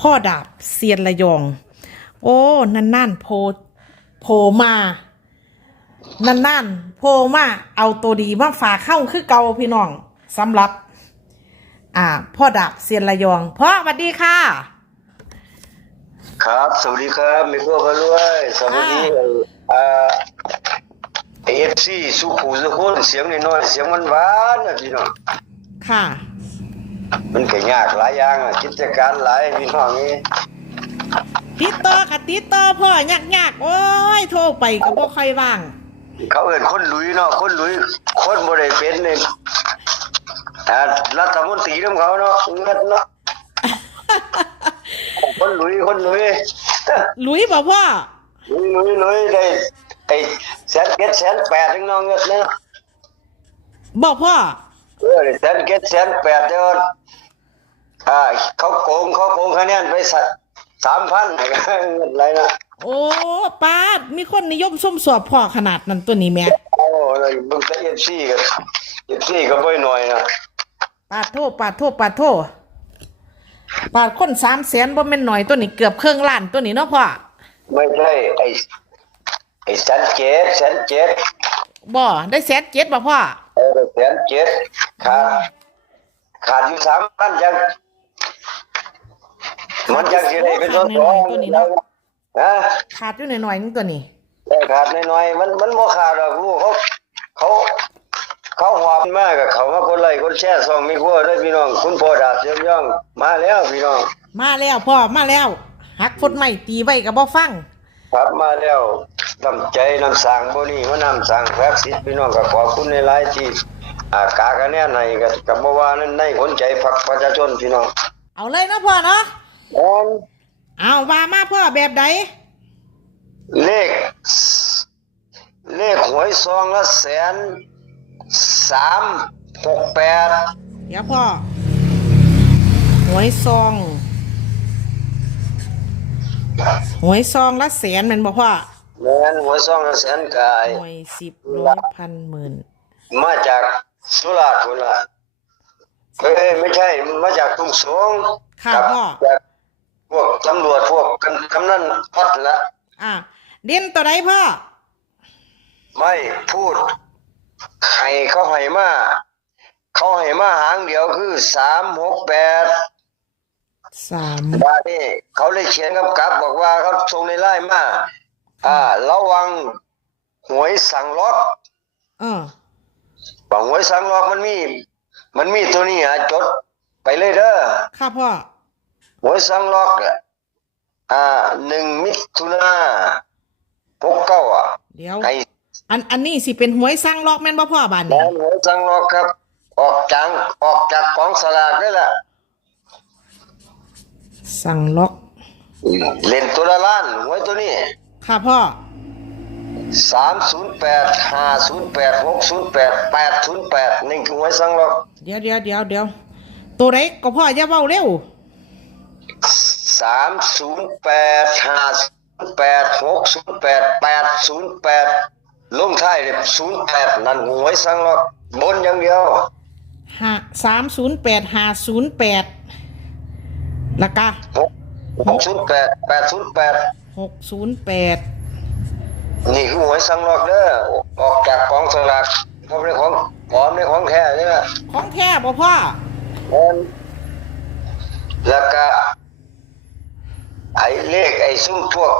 พ่อดาบเซียนระยอง โอ้นั่นโผล่มานั่นโผล่มาเอาตัวดีมาฝากเข้าคือเก่าพี่น้องสำหรับ พ่อดาบเซียนระยองพ่อสวัสดีค่ะครับสวัสดีครับมีพวกกันด้วยสวัสดีFC สุขุสุขนเสียงน้อยๆเสียงหวานๆนะพี่น้องค่ะมันก็ยากหลายอย่างกิจการหลายพี่น้องนี่ติดต่อพ่อยากโอ้ยโทรไปก็บ่ค่อยว่างเขาเอิ้นคนลุยเนาะคนลุยคนบ่ได้เป็นนี่รัฐมนตรีนำเขาเนาะเงินเนาะคนลุยลุยบ่พ่อลุยได้ไอ้100,000 1,800ถึงน้องเงินเนาะบอกพ่อได้100,000 1,800เด้อเขาโกงคะแนนไป3,000อะไรนะโอ้ป้าดมีคนนิยมส้มสอบพ่อขนาดนั้นตัวนี้แม่โอ้ยเบิ่งแต่ FC ก็บ่น้อยนะปาดโทปาดคน300,000บ่แม่นน้อยตัวนี้เกือบครึ่งล้านตัวนี้เนาะพ่อไม่ใช่ไอ้แสนเจ็ดบ่ได้170,000บ่พ่อแสนเจ็ดขาดอยู่3,000จังมันจังสิได้เป็นตัวตัวนี้เนาะขาดอยู่หน่อยๆนึงตัวนี้ขาดน้อยๆมันบ่ขาดดอกลูกเขาหอบมากกับเขามาคนไลค์คนแชร์ส่องมีครัวเด้อพี่น้องคุณพ่อดาบเสียงย่องมาแล้วพี่น้องมาแล้วพ่อมาแล้วหักฟดไม้ตีไว้ก็บ่ฟังครับมาแล้วน้ำใจน้ำสร้างบ่นี่มานำสร้างแพ็กสิทธิ์พี่น้องก็ขอบคุณในหลายที่กาคะแนนให้ก็บ่ว่านั้นในคนใจพรรคประชาชนพี่น้องเอาเลยนะพ่อเนาะเอาว่ามาพ่อแบบใดเลขหวยซองละ100,368เดี๋ยวพ่อหวยซองละ100,000แม่นบ่พ่อแม่นหวยซองละ100,000กายหวย10 100 พันหมื่นมาจากสุราษฎร์พุ่นล่ะไม่ใช่มาจากทุ่งสงค่ะพ่อพวกตำรวจพวกกำนันพัดละเด่นตัวใดพ่อไม่พูดให้เขาให้มาหางเดียวคือ368บาทนี่เขาเลยเขียนกับบอกว่าเขาส่งในไลน์มาระวังหวยสั่งล็อกบอกหวยสั่งล็อกมันมีตัวนี้จดไปเลยเด้อค่ะพ่อหวยสั่งล็อก1 มิถุนา69เดี๋ยวอันนี้สิเป็นหวยสั่งล็อกแม่นบ่พ่อบาดนี้หวยสั่งล็อกครับออกจากกองสลากได้ละสั่งล็อกเล่นตัวละล้านหวยตัวนี้ค่ะพ่อ308 508 608 808นี่คือหวยสั่งล็อกเดี๋ยวตัวไหนก็พ่ออย่าเว้าเร็ว308 508 608 808ลงท้ายเลย08นั่นหวยสั่งล็อกบนอย่างเดียว308 508แล้วก็608 808นี่คือหวยสั่งล็อกเด้อออกจากกองสลากบ่ได้ของปลอมได้ของแท้เด้อของแท้บ่พ่อแล้วก็เลขซุ่มพวก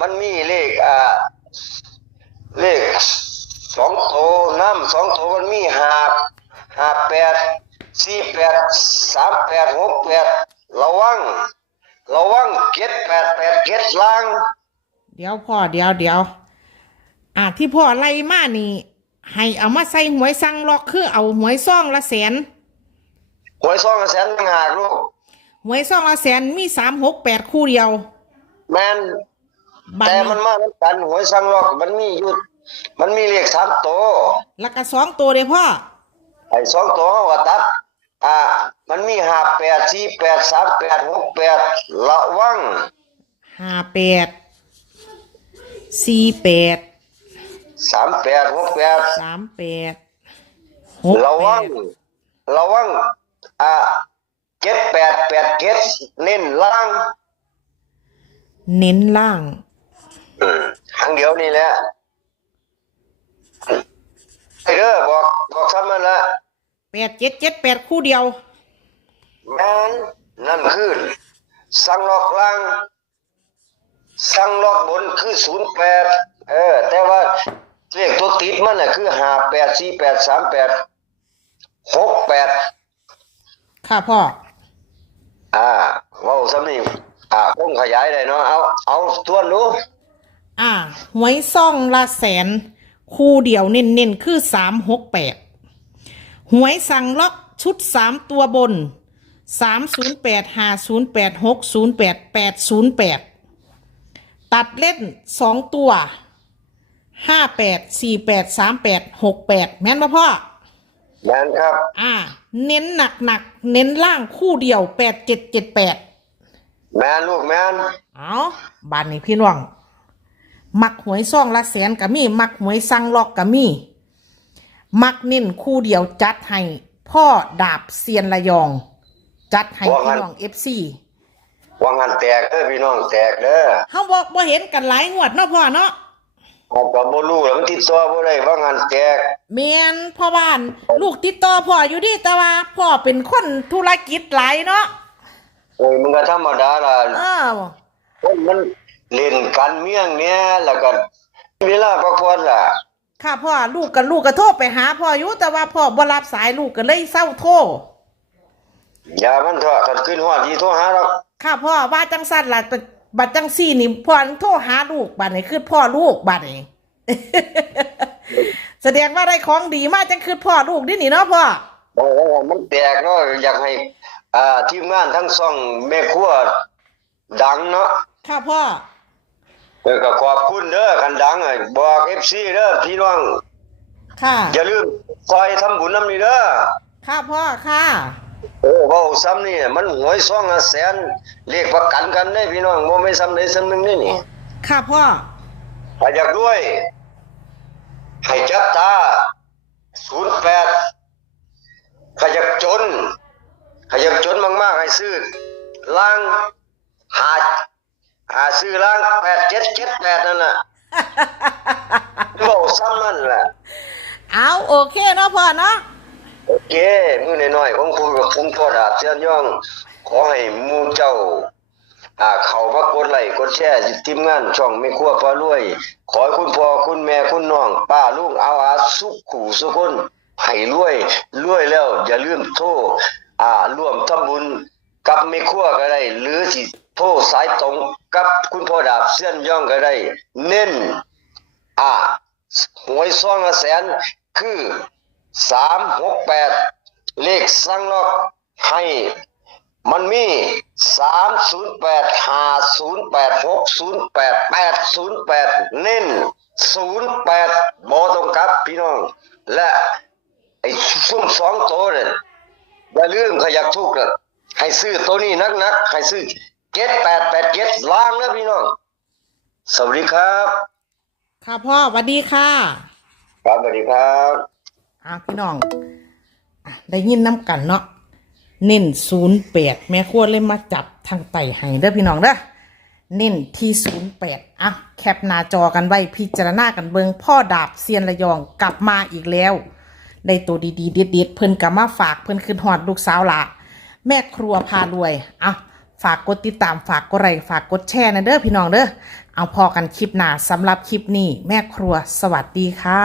มันมีเลข2ตัวน้ำ2ตัวมันมี58 48 38 68ระวัง788ล่างเดี๋ยวพ่อเดี๋ยวที่พ่อไล่มานี่ให้เอามาใส่หวยสั่งล็อกคือเอาหวยซองละ100,000หวยซองละ100,000ต่างหากลูกหวยซองละ100,000มี368คู่เดียวแม่นแต่มันมาเหมือนกันหวยสั่งล็อกมันมีเลข3ตัวแล้วก็2ตัวเด้อพ่อ2ตัวเฮาก็ตัดมันมี58 48 38 68ระวัง58 48 38 68 38 ระวัง 7887เน้นล่าง เน้นล่าง ครั้งเดียวนี่แหละไอ้เด้อบอกซ้ำมันละ 8778คู่เดียว แม่นนั่นคือสั่งล็อกล่างสั่งล็อกบนคือ08แต่ว่าเลขตัวติดมันน่ะคือ58483868ค่ะพ่อ เว้าซ้ำนี่คงขยายได้เนาะเอาทวนดู หวยซ่องละแสน คู่เดียวเน้นๆคือ368หวยสั่งล็อกชุด3ตัวบน308 508 608 808ตัดเล่น2ตัว58 48 38 68แม่นบ่พ่อ แม่นครับ เน้นหนักเน้นล่างคู่เดียว8778แม่นลูกแม่น บ้านนี้พี่น้องมักหวยซ่องละแสนก็มีมักหวยสั่งล็อกก็มีมักเน้นคู่เดียวจัดให้พ่อดาบเซียนระยองจัดให้พี่น้อง FC ว่างันแตกพี่น้องแตกเด้อ เฮาบอกบ่เห็นกันหลายงวดเนาะพ่อเนาะ ก็บ่รู้แล้วมันติดต่อบ่ได้ว่างันแตก แม่นพ่อบ้านลูกติดต่อพ่ออยู่ดิแต่ว่าพ่อเป็นคนธุรกิจหลายเนาะ มันก็ธรรมดาล่ะคนมันเล่นการเมืองเนี่ยแล้วก็เวลาพักผ่อนล่ะ ค่ะพ่อลูกก็โทรไปหาพ่ออยู่แต่ว่าพ่อบ่รับสายลูกก็เลยเศร้าโทร อย่ามันเถอะคันขึ้นฮอดที่โทรหาเรา ค่ะพ่อว่าจังซั่นล่ะบัดจังซี่นี่พ่อโทรหาลูกบัดนี้คือพ่อลูกบัดนี้ แสดงว่าได้ของดีมาจังคือพ่อลูกนี่เนาะพ่อ มันแตกเนาะอยากให้ทีมงานทั้งช่องแม่ครัวดังเนาะ ค่ะพ่อ ก็ขอบคุณเด้อคันดังบอก FC เด้อพี่น้อง ค่ะ อย่าลืมคอยทำบุญนำนี่เด้อ ค่ะพ่อค่ะ เว้าซ้ำนี่มันหวยซ่องละแสนเลขประกันกันได้พี่น้องบ่ไม่ซ้ำใดซ้ำหนึงนี่ ค่ะพ่อ ถ้าอยากรวยให้จับตา08ถ้าอยากจนมากๆให้ซื้อล่างหาซื้อล่าง8778นั่นน่ะเว้าซ้ำนั่นล่ะ เอาโอเคเนาะพ่อเนาะ โอเคมื้อน้อยๆของคุณกับคุณพ่อดาบเสียนย่องขอให้หมู่เจ้าเข้ามากดไลค์กดแชร์ทีมงานช่องแม่ครัวพารวยขอให้คุณพ่อคุณแม่คุณน้องป้าลุงเอาสุขขู่สุคนให้รวยแล้วอย่าลืมโทรร่วมทำบุญกับแม่ครัวก็ได้หรือสิโทรสายตรงกับคุณพ่อดาบเสียนย่องก็ได้เน้นหวยซ่องละแสนคือ368เลขสั่งล็อกให้มันมี308 508 608 808เน้น08บ่ต้องกลับพี่น้องและไอ้ซุ่ม2ตัวเนี่ยอย่าลืมขยักทุกข์น่ะให้ซื้อตัวนี้นักๆให้ซื้อ7887ล้างนะพี่น้องสวัสดีครับ ค่ะพ่อสวัสดีค่ะ ครับสวัสดีครับ พี่น้องได้ยินน้ำกันเนาะเน้น08แม่ครัวเลยมาจับทางไต่ให้เด้อพี่น้องเด้อเน้นที่08แคปหน้าจอกันไว้พิจารณากันเบิงพ่อดาบเซียนระยองกลับมาอีกแล้วได้ตัวดีๆเด็ดๆเพิ่นกลับมาฝากเพิ่นขึ้นฮอดลูกสาวละแม่ครัวพารวยฝากกดติดตามฝากกดไลค์ฝากกดแชร์นะเด้อพี่น้องเด้อเอาพอกันคลิปหน้าสำหรับคลิปนี้แม่ครัวสวัสดีค่ะ